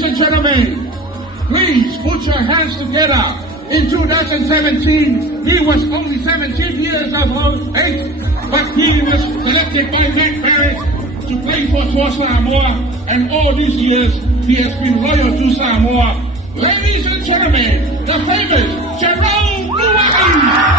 Ladies and gentlemen, please put your hands together. In 2017, he was only 17 years of age, but he was selected by Matt Barrett to play for Samoa, and all these years he has been loyal to Samoa. Ladies and gentlemen, the famous Jerome Luai.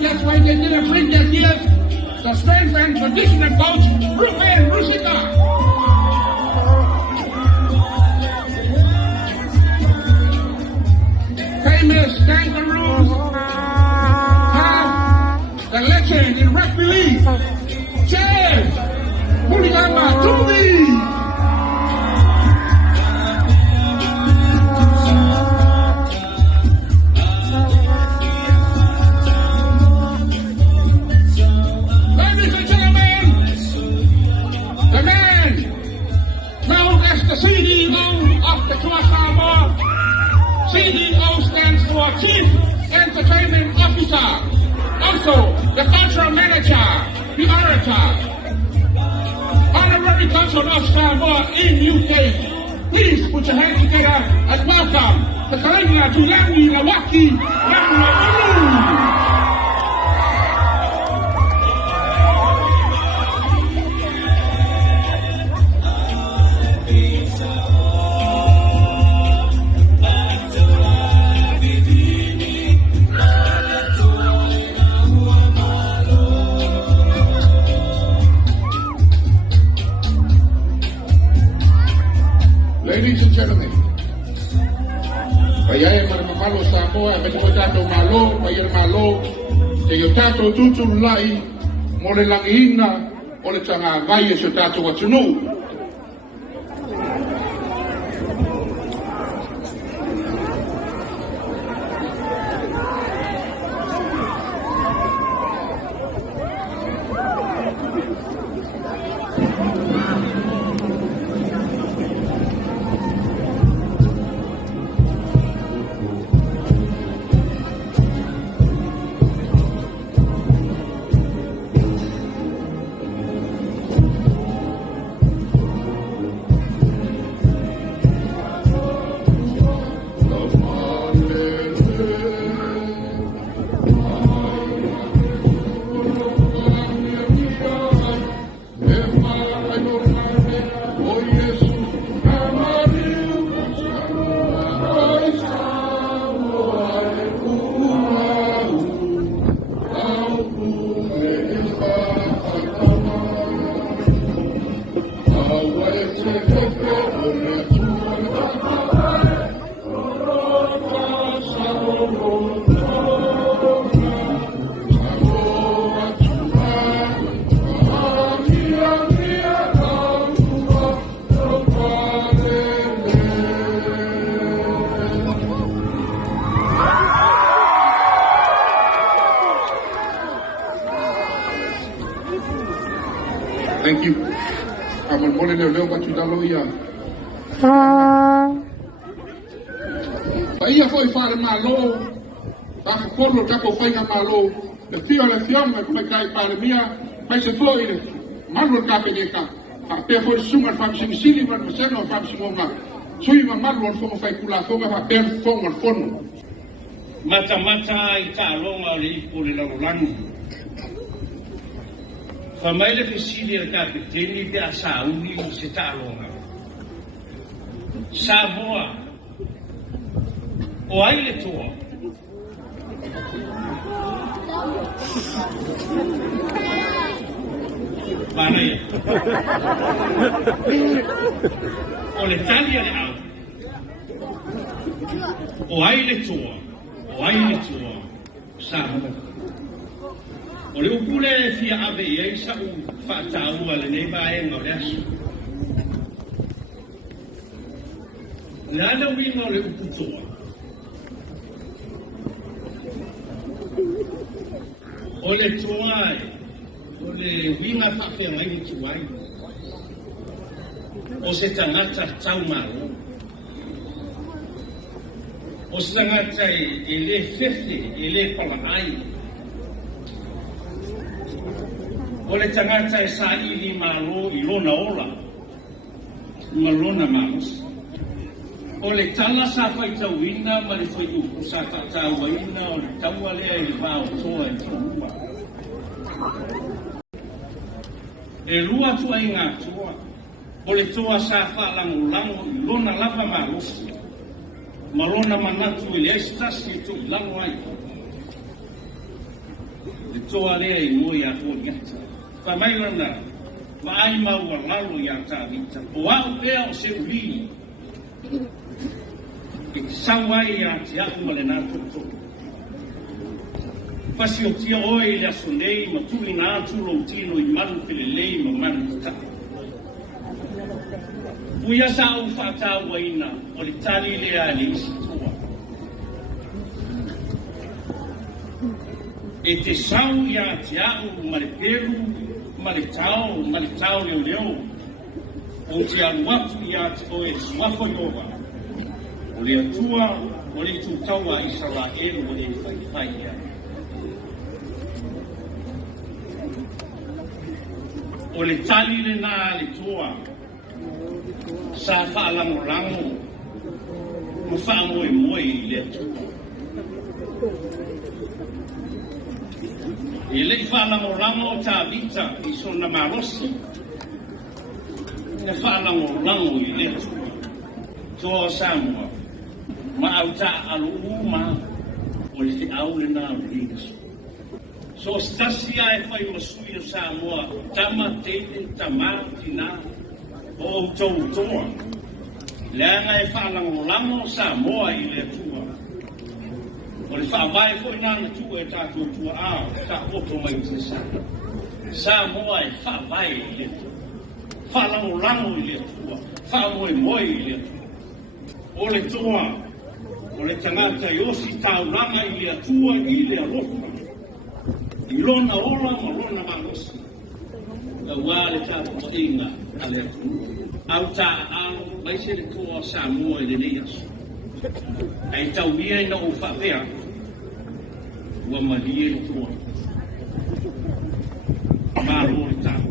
That's why they didn't bring their gears. The strength and traditional coach, Ruben Rusika. Famous Kangaroos have the legend in rugby league, James Muligama Tubi. CEO stands for Chief Entertainment Officer. Also, the cultural manager, the orator, honorary consul of Samoa in UK. Please put your hands together and welcome the Kalina Tulangi Lawaki Ramawulu. Ladies and gentlemen, kaya malo Samoa, medyo tato malo, kaya malo, kaya tato tutun lai, mole lang ihina, ole tanga gaya sa tato watunu. Thank you. I'm going to know what you done here. Ia foi fare malo, a collo capo fai malo, le fiamme come kai pare mia, ma se foi, malo capo de ca. A pe foi suma fam sing sili ma se no fam singonga. Sui ma malo fo fai kula fo ma per fo ma fono. Mata i ta longa li pule la lanu. Famile fisili al capitani di Asauni se ta longa. Samoa o ai le tua Bana o le talia le au O ai le toa. Samoa. O le upule fia ave iei sa u whaataua le nei vae ngau le asu. Le ana winga o le uputoa. O le toa o le winga whapea mai ni tuai. O se tangata tau maro. O se tangata e le fefe, e le palaai. O le tangata e sa ili maro i lona ola. Malona maros. O le tala sa fai tauina, ma le fai upu sa tauina, o le taua lea i vao toa e taua. E lua tua i ngā toa. O le toa sa whaalango i lona lava marosi. Malona manatu i le estasi i tu i lango ai. Le toa lea i moi a o niata. Pa mai rana, ma ai maua lalo i a tāwita. O au ea o se uri. E sawai i a te aku ma le nā toto. Pasi o tia oe le aso nei, ma tuli nā tulo tino i maru pele lei ma manu taka. Puia sa au whātau waina, o le tali lea le isi toa. E te sau i a te au ma le peru, ma le tau leo leo. O te aluatu i a te oe suafo yoga. O le atua, o le tutaua i sa la eru o le whaiwhai ia. O le tali le nā le toa. Sa whaalango-lango, ma whaamoe-moe i le atua. E le whaalango-lango o tā vita i sona marosi. E whaalango-lango i le atua. Toa Samoa, ma au tā alu uma o le te au le nā ringas. So stasia e whai masui o Samoa, tama tete, tamara tina, o tau toa. Leanga e whalango-lango Samoa i le tua. O le whaamai fo i nana tua e tātou tua tā oto mai te sa. Samoa e whaamai i le tua. Whalango-lango i le tua. Whaamoe-moe i le tua. O le toa, o le tangata i osi tauranga i le tua i le alofa. I lona ola ma lona marosi. Ka wā le tātou inga a le tua. Au tā ao, mai se le toa Samoa i le nei asu. Ai tau mia ina o whapea, ua maria le toa. Māro le tāu.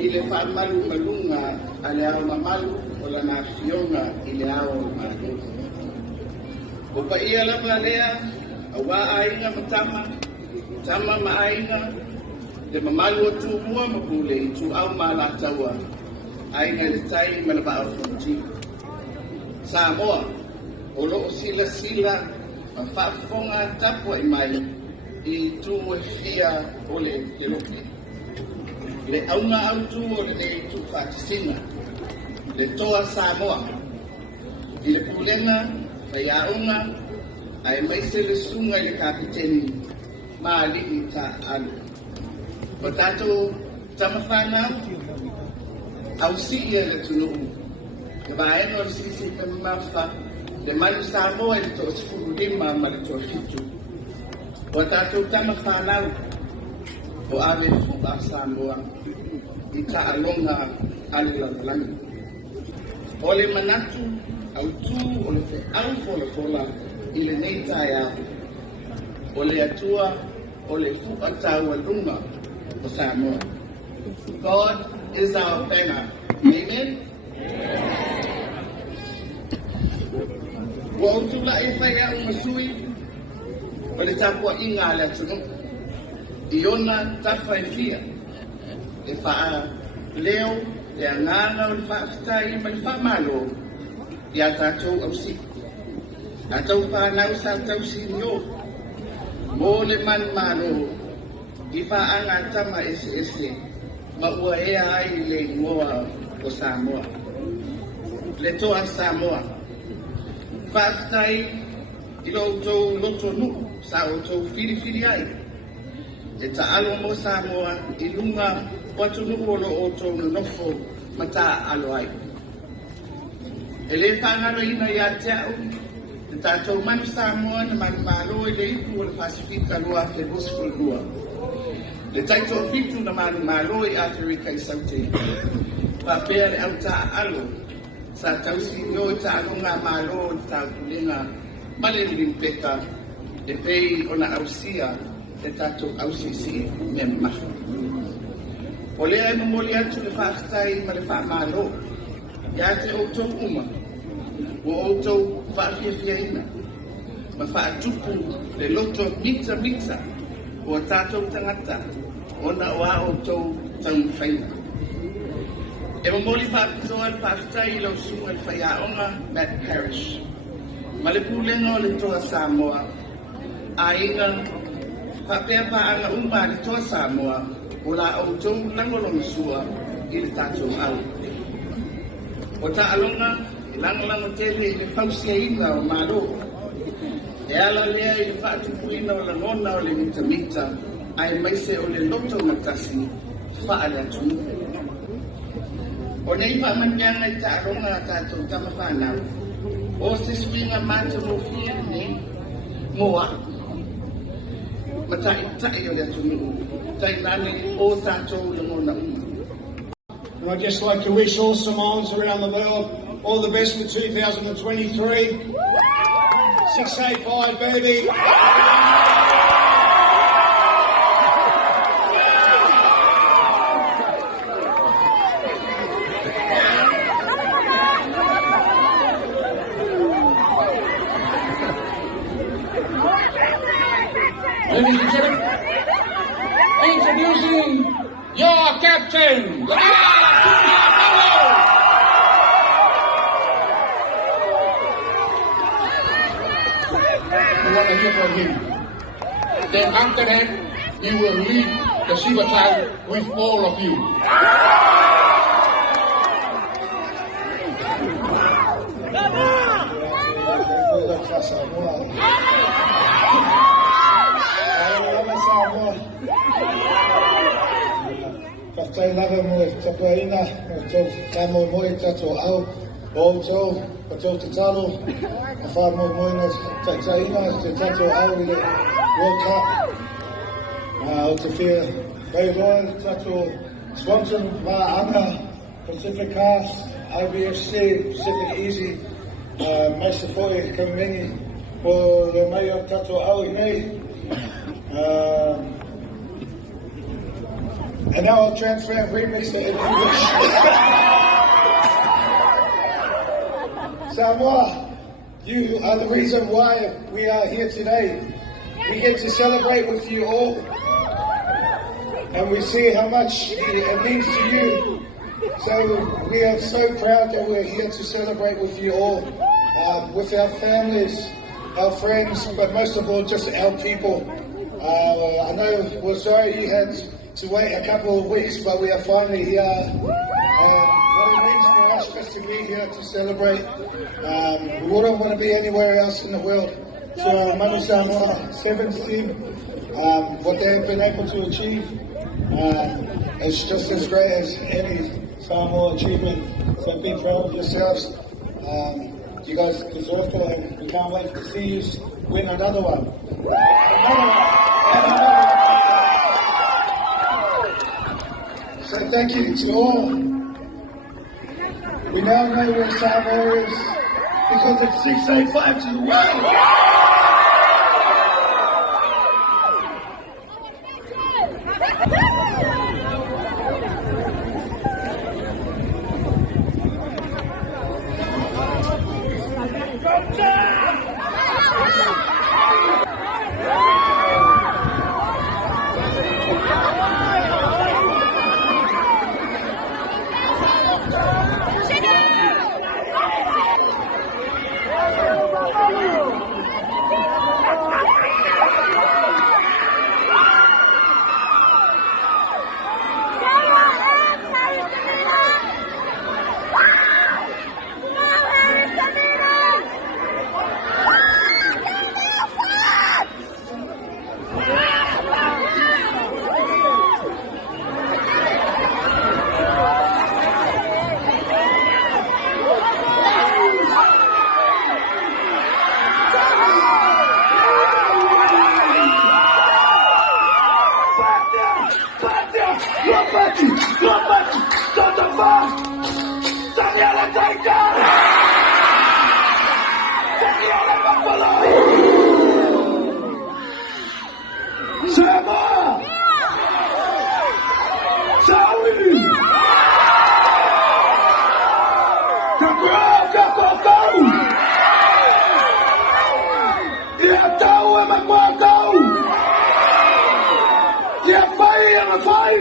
Ile fa malunga ale ao mamalu o la na fionga ile ao malu O pa ia lava lea, a wā ainga matama, tama maainga, le mamalu atu mua mapule i tu au mala taua, ainga le tai malaba au whanti. Samoa, o loo sila sila, ma whaafonga tapua i mai, i tu e fia o le keloke. Le aunga autu o le nei tu whaatisina, le toa Samoa, i le pulenga, ai aunga, ai maise le sunga i le kapiteni, maali i ta alu. O tātou tamawhana, au si ia le tunuu. Le vaenga o sisi ka mawha, le manu Samoa i le toa sifuru lima ma le toa fitu. O tātou tamawhana, o ave fuka Samoa, i ta alonga alilangalangi. O le manatu, au tu o le te au fola i le nei tai au. O le atua o le fuka tau alunga o Samoa. God is our banner. Amen? Wa utula i whai au masui o le tapua inga le atunu. I ona tawhai fia. E wha leo, le anganga o le whaafitai ma le whaamalo. Ia tātou au si. Tātou whanau sa tau si nio. Mō le manu mano, i whaanga tama ese, ma ua ea ai le ngoa o Samoa. Le toa Samoa. Whaafitai, i loutou loto nuku, sa o tou whiri ai. E ta alo mo Samoa, i lunga watu nuku o lo o tou nofo, ma ta alo ai. E le whangaro ina ia te au, e tātou manu Samoa na manu malo e le ipu o le Pasifika lua ke Bosful lua. Le taito o fitu na manu malo e Afrika i saute. Wapea le au ta alo, sa tausi nyo i ta alunga malo o ta kulinga, male limpeka, e pei o na ausia, e tātou ausisi me maha. O lea e mamoli atu le whaakitai ma le whaamalo. Ia te o tau uma, o tau whaafiafiaina, ma whaatupu le loto mita, o tātou tangata, o na oa o tau whaina. E mamoli whaapitoa le whaafitai i lau sunga le whaiaonga Matt Parrish. Ma le pūlenga o le toa Samoa, a inga whapea paanga uma le toa Samoa, o la o tau langolonga sua i le tātou au. O ta alonga, i langolango tele i le whausia inga o malo. E ala lea i le whaatupuina o la ngona o le mita, ai maise o le loto matasi, whaale atu. O nei whaamanyanga i ta alonga a tātou tamawhanau. O se swinga mata mo fia nei, moa. Ma tai o le atu nuu, tai nane o tātou le ngona uma. And I'd just like to wish all Samoans around the world all the best for 2023. 685, baby. Ladies and gentlemen, introducing your captain, We want to hear from him. Then after that, he will lead the Shiva tribe with all of you. Kai lava mo e tapaina, o tau kamo mo e tato au, o tau, o tau te talo, a whāmo mo ina taina, te tato au i le World Cup. O te whia, kai roa, tato Swanson, Anga, Pacific Cast, IBFC, Pacific Easy, Maisa Foi, Kamini, o le mai o tato au i nei. And now I'll transfer and remix it in English. Samoa, You are the reason why we are here today. We get to celebrate with you all. And we see how much it means to you. So we are so proud that we're here to celebrate with you all, with our families, our friends, but most of all, just our people. I know we're sorry you had to wait a couple of weeks, but we are finally here. And what it means for us just to be here to celebrate. We wouldn't want to be anywhere else in the world. So Manu Samoa, 17, what they have been able to achieve, it's just as great as any Samoa achievement. So be proud of yourselves. You guys deserve it, and we can't wait to see you win another one. So thank you to all. We now know where Samoa is because it's 685 to the world. Samoa! Sawi! Kakau! Ia tau e makuakau! Ia whai e mawhai!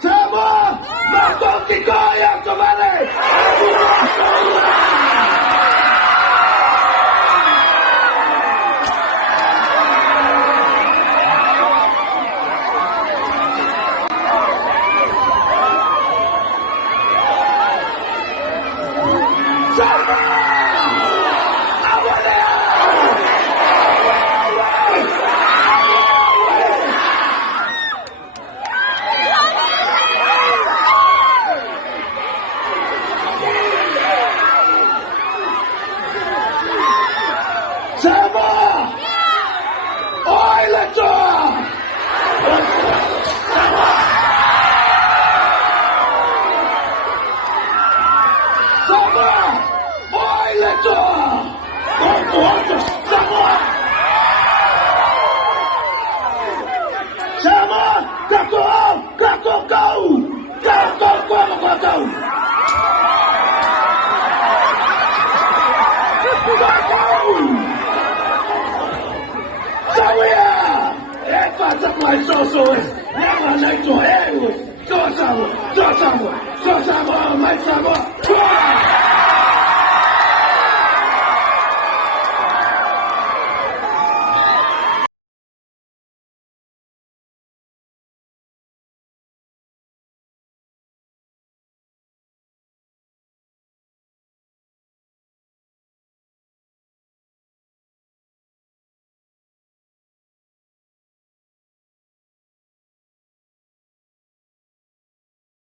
Samoa! Makoki koe a tomare! Samoa, go!